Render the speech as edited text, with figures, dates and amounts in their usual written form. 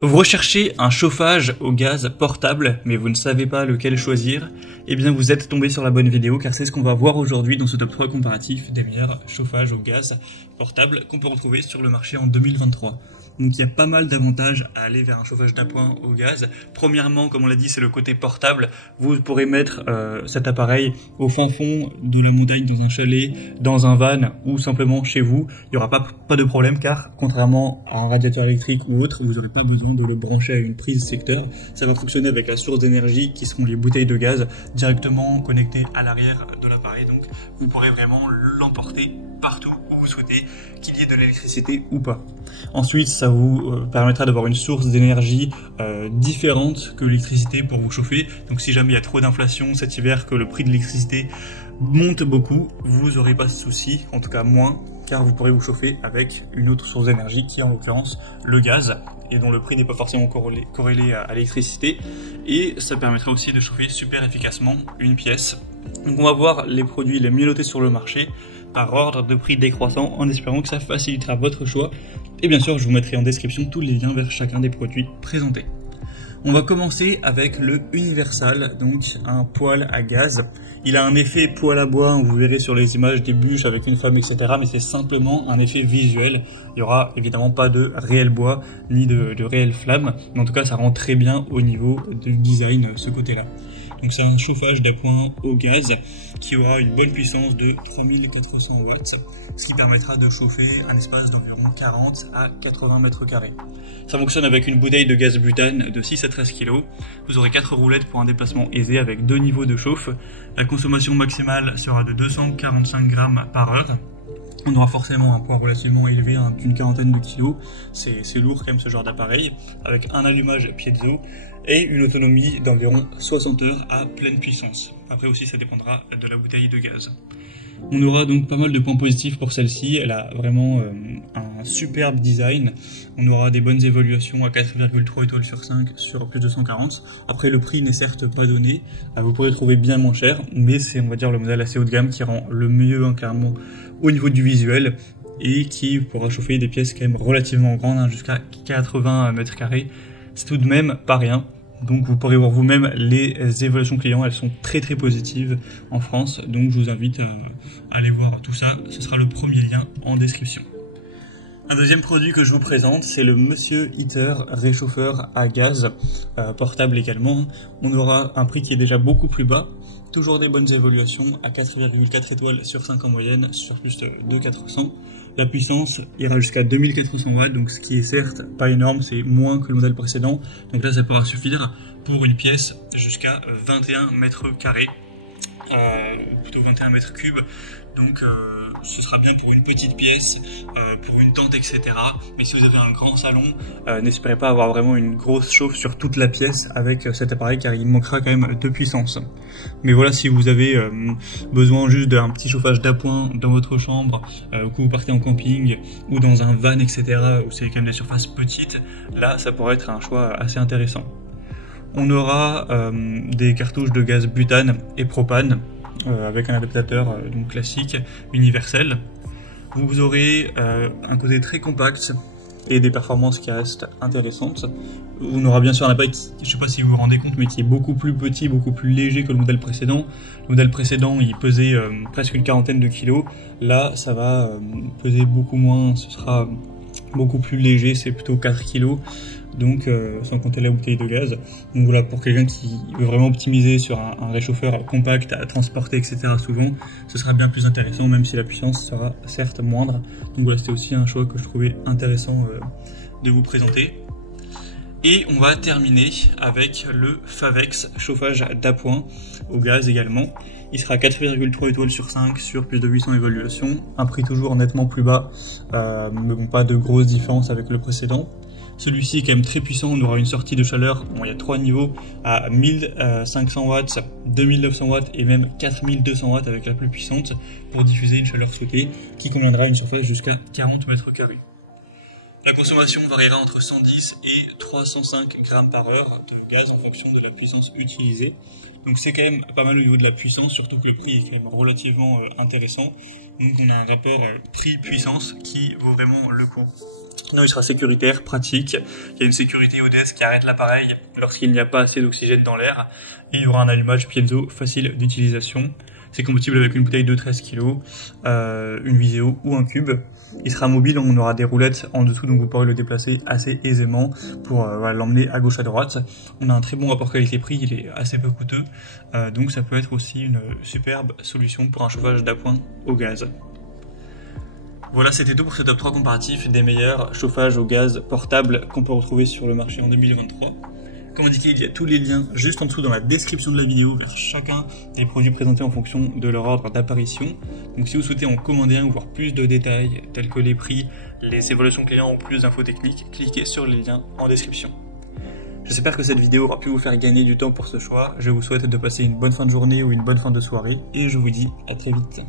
Vous recherchez un chauffage au gaz portable, mais vous ne savez pas lequel choisir? Eh bien vous êtes tombé sur la bonne vidéo, car c'est ce qu'on va voir aujourd'hui dans ce top 3 comparatif des meilleurs chauffages au gaz portable qu'on peut retrouver sur le marché en 2023. Donc il y a pas mal d'avantages à aller vers un chauffage d'appoint au gaz. Premièrement, comme on l'a dit, c'est le côté portable. Vous pourrez mettre cet appareil au fin fond de la montagne, dans un chalet, dans un van ou simplement chez vous. Il n'y aura pas de problème, car contrairement à un radiateur électrique ou autre, vous n'aurez pas besoin de le brancher à une prise secteur. Ça va fonctionner avec la source d'énergie qui seront les bouteilles de gaz directement connectées à l'arrière de l'appareil. Donc vous pourrez vraiment l'emporter partout où vous souhaitez, qu'il y ait de l'électricité ou pas. Ensuite, ça vous permettra d'avoir une source d'énergie différente que l'électricité pour vous chauffer. Donc si jamais il y a trop d'inflation cet hiver, que le prix de l'électricité monte beaucoup, vous n'aurez pas ce souci, en tout cas moins, car vous pourrez vous chauffer avec une autre source d'énergie qui est en l'occurrence le gaz, et dont le prix n'est pas forcément corrélé à l'électricité. Et ça permettra aussi de chauffer super efficacement une pièce. Donc on va voir les produits les mieux notés sur le marché par ordre de prix décroissant, en espérant que ça facilitera votre choix. Et bien sûr, je vous mettrai en description tous les liens vers chacun des produits présentés. On va commencer avec le Universal, donc un poêle à gaz. Il a un effet poêle à bois, vous verrez sur les images des bûches avec une flamme, etc. Mais c'est simplement un effet visuel. Il n'y aura évidemment pas de réel bois, ni de réelle flamme. Mais en tout cas, ça rend très bien au niveau du design, ce côté-là. Donc c'est un chauffage d'appoint au gaz qui aura une bonne puissance de 3400 watts, ce qui permettra de chauffer un espace d'environ 40 à 80 mètres carrés. Ça fonctionne avec une bouteille de gaz butane de 6 à 13 kg. Vous aurez 4 roulettes pour un déplacement aisé avec 2 niveaux de chauffe. La consommation maximale sera de 245 grammes par heure. On aura forcément un poids relativement élevé, d'une quarantaine de kilos. C'est lourd quand même ce genre d'appareil, avec un allumage piezo et une autonomie d'environ 60 heures à pleine puissance. Après aussi, ça dépendra de la bouteille de gaz. On aura donc pas mal de points positifs pour celle-ci. Elle a vraiment un superbe design. On aura des bonnes évaluations à 4,3 étoiles sur 5 sur plus de 140. Après, le prix n'est certes pas donné. Vous pourrez trouver bien moins cher, mais c'est, on va dire, le modèle assez haut de gamme qui rend le mieux, clairement, au niveau du visuel, et qui pourra chauffer des pièces quand même relativement grandes, jusqu'à 80 mètres carrés. C'est tout de même pas rien. Donc vous pourrez voir vous-même les évaluations clients, elles sont très positives en France, donc je vous invite à aller voir tout ça, ce sera le premier lien en description. Un deuxième produit que je vous présente, c'est le Monsieur Heater réchauffeur à gaz, portable également. On aura un prix qui est déjà beaucoup plus bas, toujours des bonnes évaluations à 4,4 étoiles sur 5 en moyenne, sur plus de 400. La puissance ira jusqu'à 2400 watts, donc ce qui est certes pas énorme, c'est moins que le modèle précédent. Donc là, ça pourra suffire pour une pièce jusqu'à 21 mètres carrés, ou plutôt 21 mètres cubes. Donc ce sera bien pour une petite pièce, pour une tente, etc. Mais si vous avez un grand salon, n'espérez pas avoir vraiment une grosse chauffe sur toute la pièce avec cet appareil, car il manquera quand même de puissance. Mais voilà, si vous avez besoin juste d'un petit chauffage d'appoint dans votre chambre, que vous partez en camping ou dans un van, etc., où c'est quand même des surfaces petites, là ça pourrait être un choix assez intéressant. On aura des cartouches de gaz butane et propane, avec un adaptateur donc classique, universel. Vous aurez un côté très compact et des performances qui restent intéressantes. On aura bien sûr un appareil qui, je ne sais pas si vous vous rendez compte, mais qui est beaucoup plus petit, beaucoup plus léger que le modèle précédent. Le modèle précédent, il pesait presque une quarantaine de kilos. Là, ça va peser beaucoup moins, ce sera beaucoup plus léger, c'est plutôt 4 kilos. Donc sans compter la bouteille de gaz. Donc voilà, pour quelqu'un qui veut vraiment optimiser sur un réchauffeur compact à transporter, etc. souvent, ce sera bien plus intéressant, même si la puissance sera certes moindre. Donc voilà, c'était aussi un choix que je trouvais intéressant de vous présenter. Et on va terminer avec le Favex chauffage d'appoint au gaz également. Il sera 4,3 étoiles sur 5 sur plus de 800 évaluations. Un prix toujours nettement plus bas, mais bon, pas de grosse différence avec le précédent. Celui-ci est quand même très puissant, on aura une sortie de chaleur, bon, il y a 3 niveaux, à 1500 watts, 2900 watts et même 4200 watts avec la plus puissante, pour diffuser une chaleur souhaitée qui conviendra à une surface jusqu'à 40 mètres carrés. La consommation variera entre 110 et 305 grammes par heure de gaz en fonction de la puissance utilisée. Donc c'est quand même pas mal au niveau de la puissance, surtout que le prix est quand même relativement intéressant. Donc on a un rapport prix-puissance qui vaut vraiment le coup. Non, il sera sécuritaire, pratique. Il y a une sécurité ODS qui arrête l'appareil lorsqu'il n'y a pas assez d'oxygène dans l'air. Et il y aura un allumage piezo facile d'utilisation. C'est compatible avec une bouteille de 13 kg, une Viséo ou un cube. Il sera mobile, on aura des roulettes en dessous, donc vous pourrez le déplacer assez aisément pour l'emmener à gauche à droite. On a un très bon rapport qualité-prix, il est assez peu coûteux, donc ça peut être aussi une superbe solution pour un chauffage d'appoint au gaz. Voilà, c'était tout pour ce top 3 comparatif des meilleurs chauffages au gaz portables qu'on peut retrouver sur le marché en 2023. Comme indiqué, il y a tous les liens juste en dessous dans la description de la vidéo vers chacun des produits présentés en fonction de leur ordre d'apparition. Donc si vous souhaitez en commander un ou voir plus de détails tels que les prix, les évaluations clients ou plus d'infos techniques, cliquez sur les liens en description. J'espère que cette vidéo aura pu vous faire gagner du temps pour ce choix. Je vous souhaite de passer une bonne fin de journée ou une bonne fin de soirée et je vous dis à très vite.